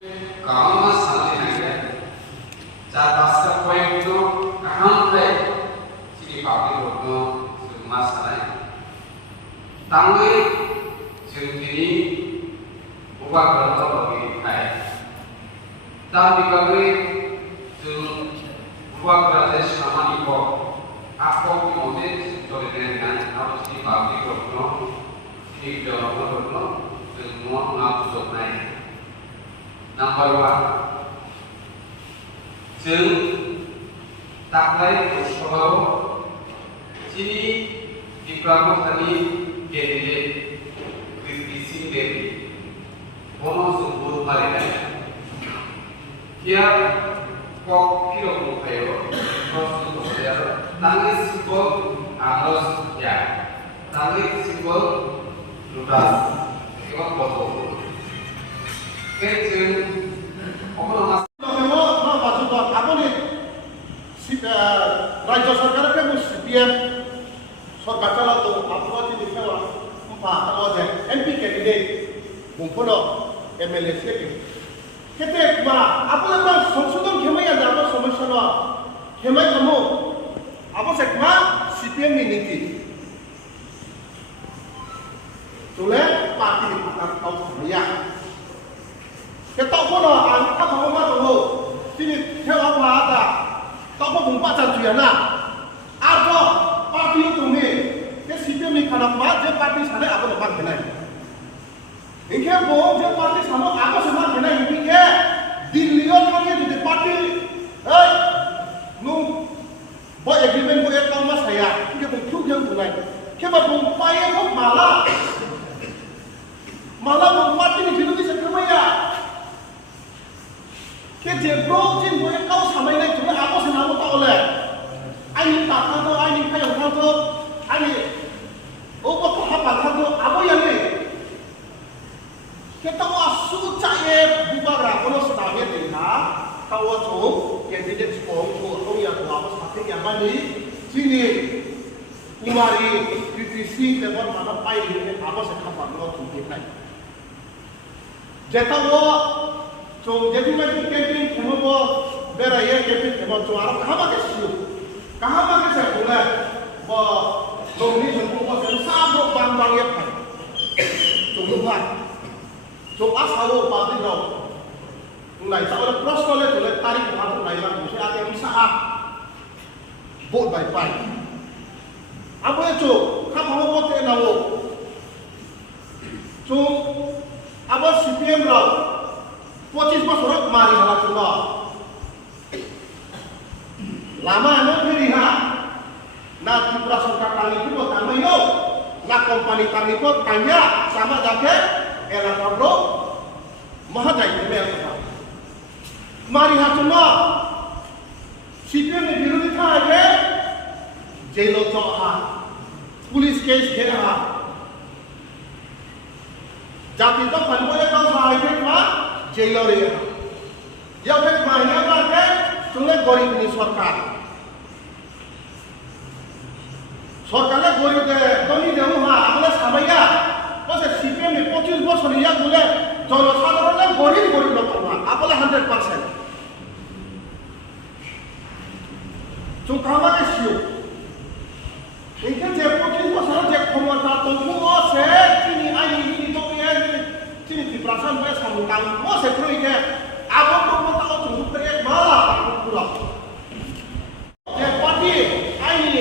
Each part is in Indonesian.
Kalau masalah ini, cara pasca poin itu akan jadi publik itu masalah. Tanggai jadi ubah berapa bagi saya. Tapi kalau ubah berapa selama itu, aku kemudian sudah dengan harus di publik itu, di dalam itu semua ngatur naik. Number one, jeng taklay usahaw sini di pramuख tadi jadi kritisi dari bono sumber mereka. Kia kok kilo mukayo, proses mukayo, tangis simbol harus ya, tangis simbol ludas, simbol foto. Kecil, apa nama? রাজ্য সরকারকে সিপিএম সরকার চালাতো আপনারা যদি খেলা আপনারা যে MP candidate বুমফোনো এমএলএ থেকে খেতে মা আপনারা সংশোধন খেমাইয়া যাবো সমস্যা না খেমাই খামো আবশ্যক মা সিপিএম নি নীতি চলে পার্টি কাউ খাইয়া কেতকনো আন খাবো মা তো তিনি খেলা পাতা Tapi bumpa cacuyan na, arjo parti itu ni, ke sistem ni kanak mat, je parti sana apa lepas kenai. Ingke boh, je parti sana apa semua kenai, ingke dilihat lagi tu parti, nu, boh agreement boh ekam mas saya, ingke bukti yang tunai, ke bumpa yang boh malah bumpa ni jiru di sekarang ya. Ke jebro jin boy kau samai naik cuma aku senang tahu le. Ani tak tahu, ani kaya tahu, ani apa apa tahu, apa yang ni? Kita asu caya bubara kono setahun ni ha, tahu tu yang tidak sepong tu yang tu apa sakit yang mana sini kumari kritisi lepas mana pai ini apa sekarang mana tu kita. Jetawa So jadi macam camping semua bo beraya camping semua so arah kah bagai saya boleh bo lomni semua bo saya sabuk bang ya kan so lupa so asal pasti dah mulai kalau cross college boleh tarik masuk mulai lah mesti ada yang bisa boat by pipe apa itu kah mau boat yang nawo so apa CPM lah 25 bosor mari halat semua. Lama no diriha. Na Tripura Sarkar kali itu tanya yo. Na kompani kali itu tanya sama jaga era kabro. Maha jai email apa. Mari halat semua. CPM ni biru kita aja. Jailo toha. Police case kena. Jati tu panboya kau sahaya mah. Jailor ya, ya फिर मायने करके चुने गरीब नहीं सरकार ने गरीब दे बनी दे वहाँ अपने सामैया बस सीपीएम में 25 वर्ष लिया बोले जनसाधारण ने गरीब लोग वहाँ अपने 100% जो काम के शिव इनके जे 25 वर्ष जे क्षमता तो वो से चीनी आई नहीं तो ये Sini di perasaan saya sama kamu, mau saya perlu ini, abang mau tahu tunggu teriak malah aku pulang. Jadi ini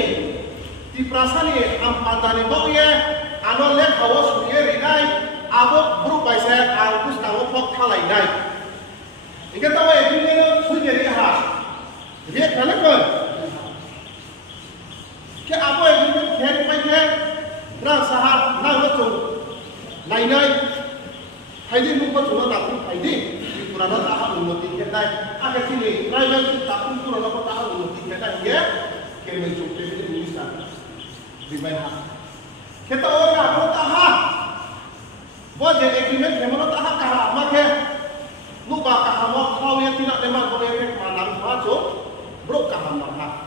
di perasaan ini ampantani bau ya, anu lek hawas punya rinai, abang berubah saya aku tahu kok kalai naik. Ini tahu ya ini punya rinai, dia kalau kan, ke apa yang ini kiri pakai, nang sahar nang betul, naik. Haidi lupa cuma takut haidi di purana tahan umuti kita agak sini rakyat takut purana tahan umuti kita ya kirim cukup itu bisa dibayar kita orang apa tahan buat jadi agreement kemana tahan tahan makanya lupa kaham kau yang tidak lemah boleh ke mana masuk bro kaham mana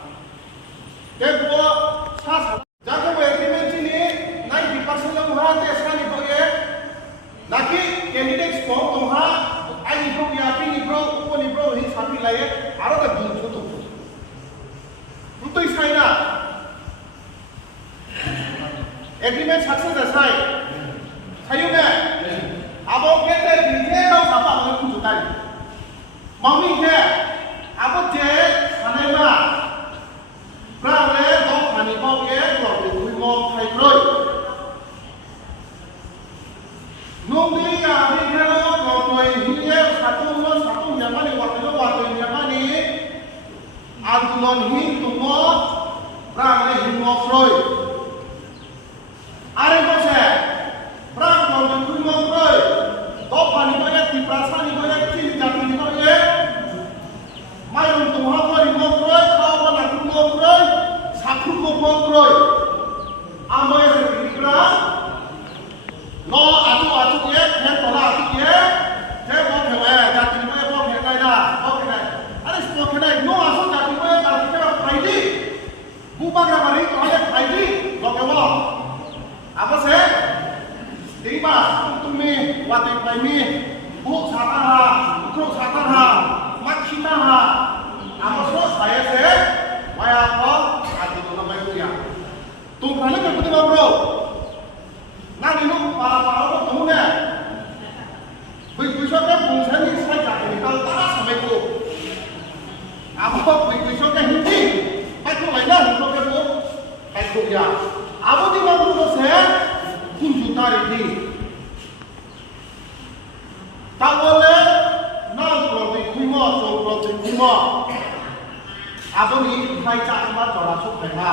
dan buat sah jaga agreement ini naik di pasal yang berhati sekali boleh Laki candidate sport tuha ai itu ya laye aro da bung photo Untuk China agreement success asai sayunya abang kita detail apa orang pun juta mami ke abang je sana mah berapa dok hani kau ke kalau dibuat mau kai roy nunggu ya hari kalau kalau ini satu nyaman ni waktu nyaman ni Antunon hin tunggu berapa hin mau roy Are kose, perang kalau berkumau koi, topan itu ya, tiprasan itu ya, ciri jatuh itu ya, main untuk apa di mau koi, kawan aku mau koi, saku mau koi, amai sendiri perang, no atu ya, yang tola atu ya, saya mau kewa, jatuh itu ya, mau kewa dah, mau kewa, ada semua kewa, no asu jatuh itu ya, jatuh itu ya, kaidi, bukan ramai itu ada kaidi, mau kewa. Apa sih? Tiba, tumi, waktu ini, buk satara, ukruk satara, mak kita ha. Apa sih? Saya sih, saya apa? Ada tu nama itu ya. Tunggu kali kita bro. Nanti lu para tunggu deh. Bisa kan bungsa ni saya jadi kalau tak sampai tu. Apa bisa kan Hindi? Aku lain tu kan tu. Aku ya. Apa di mana tu saya pun juta ini. Tak boleh nak berlebih kumar, berlebih kumar. Apa ni kai cak tempat orang suka ha.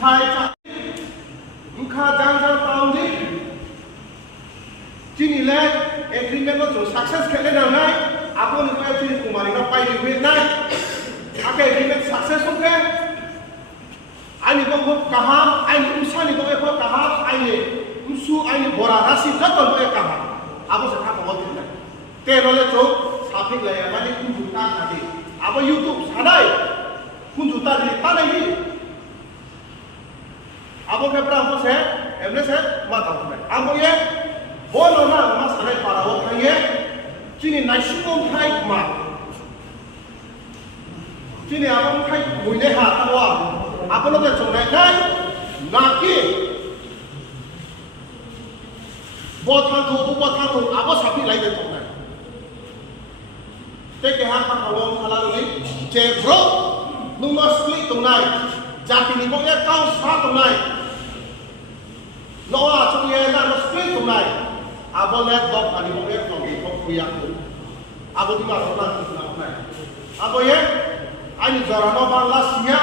Kai cak, kai jangan tahu ni. Cini leh agreement tu sukses kena naik. Apa ni kau cini kumar ini pai di naik. Apa agreement sukses okey? Aini kau kaham, aini usaha ni kau kaham, aini usu, aini bora rasi jatuh kau kaham. Apa sekarang kau tidak? Teroleh tu, sapik leh, mana pun juta tadi. Apa YouTube sadai, pun juta di tanah ini. Apa kepala apa saya? Emne saya mata tu. Apa ye? Boleh na, mas sadai para orang ye. Cini nasi pun kai mak. Cini apa kai mulai hat awak. Apa lo dah cakap kan? Naki, buat tu, apa sapi lagi dah cakap. Tekehan kalau kalau ni, cebro, nunggu split tu naik, jati ni pun ya kau satu naik. Loa cakap ya dah split tu naik. Apa lihat dok tadi pun ya kau ni kau kuyak tu. Apa di mana orang tu naik? Apa ya? Ani jarano banglas ya.